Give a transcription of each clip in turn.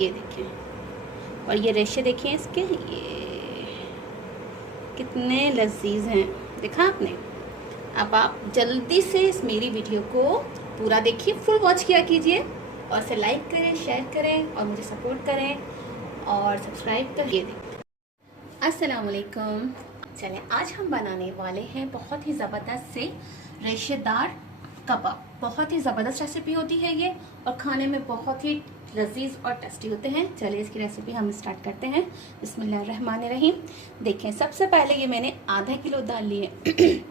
ये देखें, और ये रेशे देखें इसके, ये कितने लजीज हैं, देखा आपने। अब आप जल्दी से इस मेरी वीडियो को पूरा देखिए, फुल वॉच किया कीजिए और इसे लाइक करें, शेयर करें और मुझे सपोर्ट करें और सब्सक्राइब करिए। अस्सलाम वालेकुम। चलें, आज हम बनाने वाले हैं बहुत ही ज़बरदस्त से रेशेदार कबाब। बहुत ही ज़बरदस्त रेसिपी होती है ये और खाने में बहुत ही लजीज और टेस्टी होते हैं। चलिए इसकी रेसिपी हम स्टार्ट करते हैं। बिस्मिल्लाहिर्रहमानिर्रहीम। देखें, सबसे पहले ये मैंने आधा किलो दाल लिए।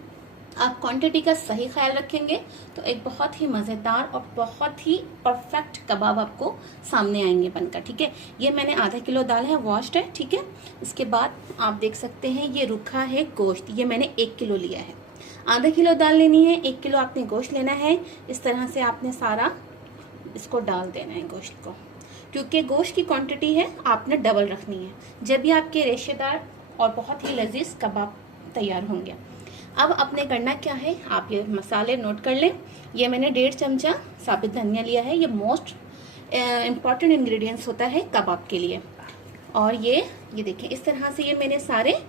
आप क्वांटिटी का सही ख्याल रखेंगे तो एक बहुत ही मज़ेदार और बहुत ही परफेक्ट कबाब आपको सामने आएंगे बनकर। ठीक है, ये मैंने आधा किलो दाल है, वॉश्ड है। ठीक है, इसके बाद आप देख सकते हैं ये रूखा है गोश्त, ये मैंने 1 किलो लिया है। आधा किलो दाल लेनी है, 1 किलो आपने गोश्त लेना है। इस तरह से आपने सारा इसको डाल देना है गोश्त को, क्योंकि गोश्त की क्वांटिटी है आपने डबल रखनी है, जब भी आपके रेशेदार और बहुत ही लजीज कबाब तैयार होंगे। अब आपने करना क्या है, आप ये मसाले नोट कर लें। ये मैंने 1.5 चमचा साबित धनिया लिया है, ये मोस्ट इम्पॉर्टेंट इंग्रेडिएंट्स होता है कबाब के लिए। और ये देखिए, इस तरह से ये मैंने सारे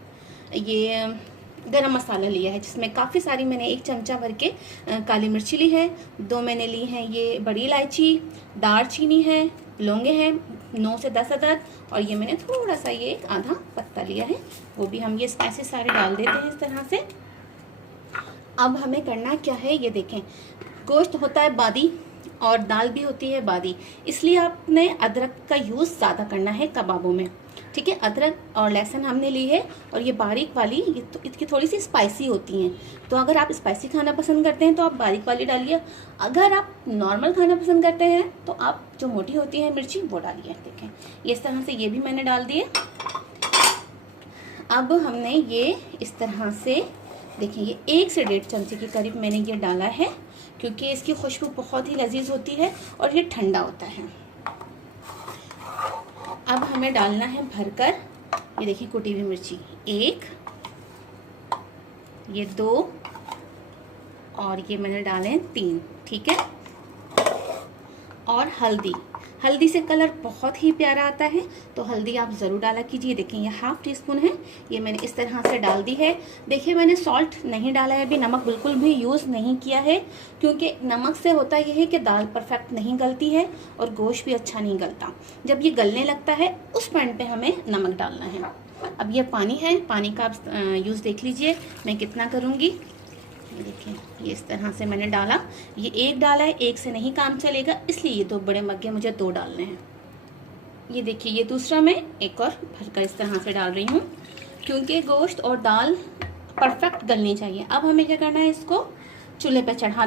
ये गरम मसाला लिया है, जिसमें काफ़ी सारी मैंने 1 चमचा भर के काली मिर्ची ली है, 2 मैंने ली हैं ये बड़ी इलायची, दालचीनी है, लौंगे हैं 9 से 10 अदद, और ये मैंने थोड़ा सा ये आधा पत्ता लिया है, वो भी हम ये स्पाइसी सारे डाल देते हैं इस तरह से। अब हमें करना क्या है, ये देखें, गोश्त होता है बादी और दाल भी होती है बादी, इसलिए आपने अदरक का यूज़ ज़्यादा करना है कबाबों में। ठीक है, अदरक और लहसुन हमने ली है, और ये बारीक वाली ये तो इसकी थोड़ी सी स्पाइसी होती हैं, तो अगर आप स्पाइसी खाना पसंद करते हैं तो आप बारीक वाली डालिए। अगर आप नॉर्मल खाना पसंद करते हैं तो आप जो मोटी होती है मिर्ची वो डालिए। देखें, ये इस तरह से ये भी मैंने डाल दिए। अब हमने ये इस तरह से देखिए, ये 1 से 1.5 चमचे के करीब मैंने ये डाला है, क्योंकि इसकी खुशबू बहुत ही लजीज होती है और ये ठंडा होता है। अब हमें डालना है भरकर, ये देखिए कुटी हुई मिर्ची 1, ये 2 और ये मैंने डाले हैं 3। ठीक है, और हल्दी से कलर बहुत ही प्यारा आता है, तो हल्दी आप ज़रूर डाला कीजिए। देखिए, ये 1/2 टीस्पून है, ये मैंने इस तरह से डाल दी है। देखिए, मैंने सॉल्ट नहीं डाला है, अभी नमक बिल्कुल भी यूज़ नहीं किया है, क्योंकि नमक से होता यह है कि दाल परफेक्ट नहीं गलती है और गोश्त भी अच्छा नहीं गलता। जब ये गलने लगता है उस पॉइंट पे हमें नमक डालना है। अब ये पानी है, पानी का आप यूज़ देख लीजिए मैं कितना करूँगी। ये देखिए, ये इस तरह से मैंने डाला, ये 1 डाला है, 1 से नहीं काम चलेगा, इसलिए ये 2 बड़े मग्गे मुझे 2 डालने हैं। ये देखिए, ये दूसरा मैं एक और भरकर इस तरह से डाल रही हूँ, क्योंकि गोश्त और दाल परफेक्ट गलनी चाहिए। अब हमें क्या करना है, इसको चूल्हे पर चढ़ा,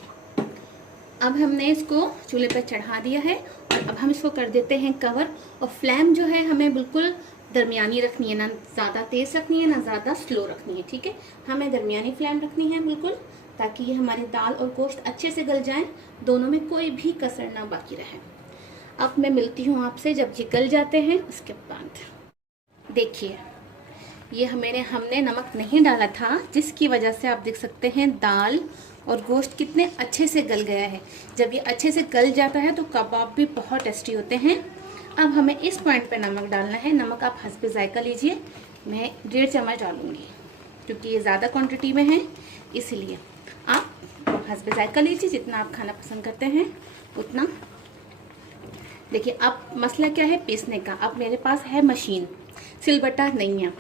अब हमने इसको चूल्हे पर चढ़ा दिया है और अब हम इसको कर देते हैं कवर। और फ्लेम जो है हमें बिल्कुल दरमियानी रखनी है, ना ज़्यादा तेज़ रखनी है ना ज़्यादा स्लो रखनी है। ठीक है, हमें दरमियानी फ्लेम रखनी है बिल्कुल, ताकि ये हमारी दाल और गोश्त अच्छे से गल जाएं, दोनों में कोई भी कसर ना बाकी रहे। अब मैं मिलती हूँ आपसे जब ये गल जाते हैं उसके बाद। देखिए, ये हमने नमक नहीं डाला था, जिसकी वजह से आप देख सकते हैं दाल और गोश्त कितने अच्छे से गल गया है। जब ये अच्छे से गल जाता है तो कबाब भी बहुत टेस्टी होते हैं। अब हमें इस पॉइंट पे नमक डालना है। नमक आप हस्बे जायका लीजिए, मैं 1.5 चम्मच डालूंगी, क्योंकि ये ज़्यादा क्वांटिटी में है, इसलिए आप हस्बे जायका लीजिए, जितना आप खाना पसंद करते हैं उतना। देखिए, अब मसला क्या है पीसने का। अब मेरे पास है मशीन, सिलबट्टा नहीं है,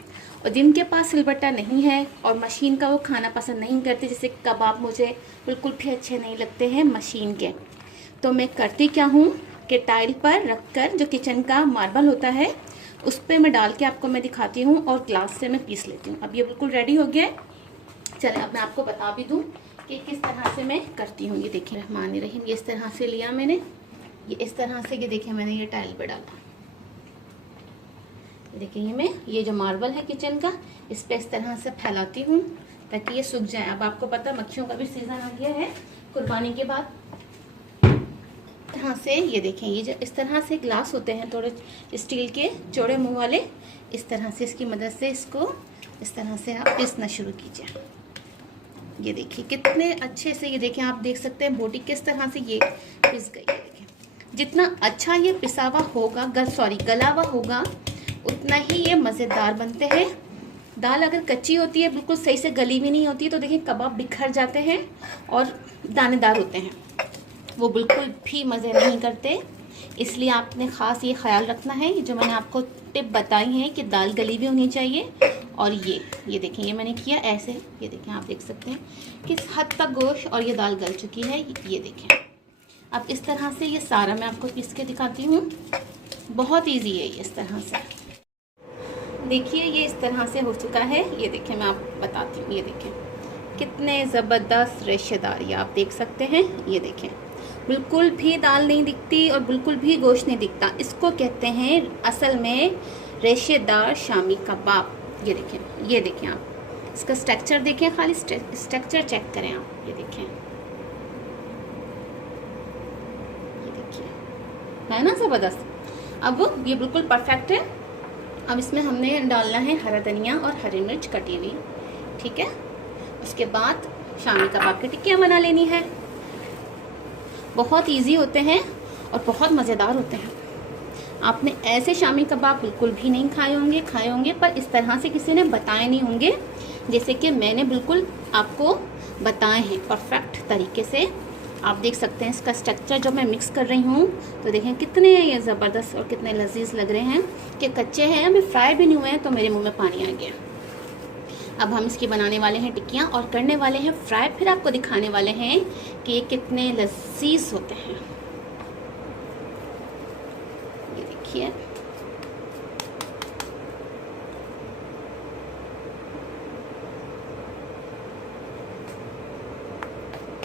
और जिनके पास सिलबट्टा नहीं है और मशीन का वो खाना पसंद नहीं करते, जैसे कबाब मुझे बिल्कुल भी अच्छे नहीं लगते हैं मशीन के, तो मैं करती क्या हूँ कि टाइल पर रखकर, जो किचन का मार्बल होता है उस पर मैं डाल के आपको मैं दिखाती हूँ और ग्लास से मैं पीस लेती हूँ। अब ये बिल्कुल रेडी हो गया है। चले, अब मैं आपको बता भी दूँ कि किस तरह से मैं करती हूँ। ये देखिए, रहमानिर्रहीम, ये इस तरह से लिया मैंने, ये इस तरह से, ये देखिए मैंने ये टाइल पर डाला। देखिए, ये जो मार्बल है किचन का, इस पर इस तरह से फैलाती हूँ ताकि ये सूख जाए। अब आपको पता मक्खियों का भी सीज़न आ गया है कुर्बानी के बाद। तरह से ये देखें, ये जो इस तरह से ग्लास होते हैं थोड़े स्टील के चौड़े मुंह वाले, इस तरह से इसकी मदद से इसको इस तरह से आप पीसना शुरू कीजिए। ये देखिए कितने अच्छे से, ये देखें, आप देख सकते हैं बोटी किस तरह से ये पिस गई है। देखिए, जितना अच्छा ये पिसा हुआ होगा, गला हुआ होगा, उतना ही ये मज़ेदार बनते हैं। दाल अगर कच्ची होती है, बिल्कुल सही से गली भी नहीं होती, तो देखिए कबाब बिखर जाते हैं और दानेदार होते हैं, वो बिल्कुल भी मज़े नहीं करते। इसलिए आपने ख़ास ये ख्याल रखना है, जो मैंने आपको टिप बताई है कि दाल गली भी होनी चाहिए। और ये देखें, ये मैंने किया ऐसे, ये देखें, आप देख सकते हैं किस हद तक गोश्त और ये दाल गल चुकी है। ये देखें, अब इस तरह से ये सारा मैं आपको पीस के दिखाती हूँ। बहुत ईजी है ये, इस तरह से देखिए, ये इस तरह से हो चुका है। ये देखें, मैं आपको बताती हूँ, ये देखें कितने ज़बरदस्त रेशेदार, ये आप देख सकते हैं। ये देखें, बिल्कुल भी दाल नहीं दिखती और बिल्कुल भी गोश्त नहीं दिखता। इसको कहते हैं असल में रेशेदार शामी कबाब। ये देखें आप इसका स्ट्रक्चर देखें, खाली स्ट्रक्चर चेक करें आप। ये देखें, है ना ज़बरदस्त। अब ये बिल्कुल परफेक्ट है। अब इसमें हमने डालना है हरा धनिया और हरी मिर्च कटी हुई, ठीक है। उसके बाद शामी कबाब की टिक्कियाँ बना लेनी है। बहुत इजी होते हैं और बहुत मज़ेदार होते हैं। आपने ऐसे शामी कबाब बिल्कुल भी नहीं खाए होंगे, पर इस तरह से किसी ने बताए नहीं होंगे, जैसे कि मैंने बिल्कुल आपको बताए हैं परफेक्ट तरीके से। आप देख सकते हैं इसका स्ट्रक्चर जो मैं मिक्स कर रही हूँ, तो देखें कितने ये ज़बरदस्त और कितने लजीज लग रहे हैं कि कच्चे हैं, अभी फ्राई भी नहीं हुए हैं, तो मेरे मुंह में पानी आ गया। अब हम इसकी बनाने वाले हैं टिक्कियाँ और करने वाले हैं फ्राई, फिर आपको दिखाने वाले हैं कि ये कितने लजीज होते हैं। ये देखिए,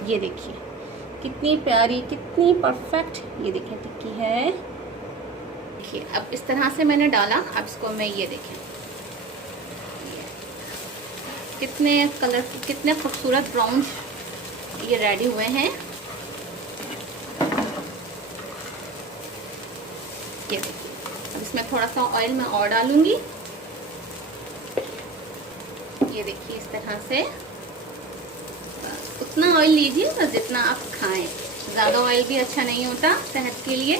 ये देखिए कितनी प्यारी, कितनी परफेक्ट ये देखें टिक्की है। देखिए, अब इस तरह से मैंने डाला। अब इसको मैं, ये देखें कितने कलर, कितने खूबसूरत ब्राउन ये रेडी हुए हैं। ये देखिए, अब इसमें थोड़ा सा ऑयल मैं और डालूंगी। ये देखिए, इस तरह से उतना ऑयल लीजिए बस जितना आप खाएं। ज़्यादा ऑयल भी अच्छा नहीं होता सेहत के लिए,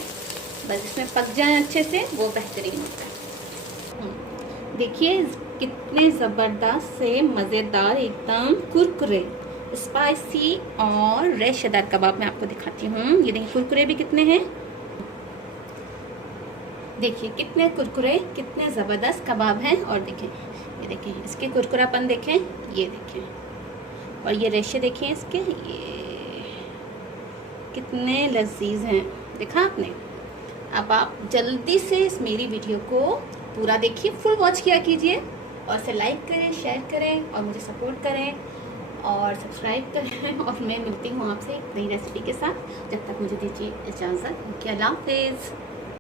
बस इसमें पक जाए अच्छे से, वो बेहतरीन होता है। देखिए कितने ज़बरदस्त से मज़ेदार, एकदम कुरकुरे, स्पाइसी और रेशेदार कबाब मैं आपको दिखाती हूँ। ये देखिए कुरकुरे भी कितने हैं, देखिए कितने कुरकुरे, कितने ज़बरदस्त कबाब हैं। और देखें इसके कुरकुरापन देखें, ये देखें, और ये रेशे देखें इसके, ये कितने लजीज हैं। देखा आपने। अब आप जल्दी से इस मेरी वीडियो को पूरा देखिए, फुल वॉच किया कीजिए और इसे लाइक करें, शेयर करें और मुझे सपोर्ट करें और सब्सक्राइब करें। और मैं मिलती हूँ आपसे एक नई रेसिपी के साथ। जब तक मुझे दीजिए इजाज़त। अल्लाह हाफ़िज़।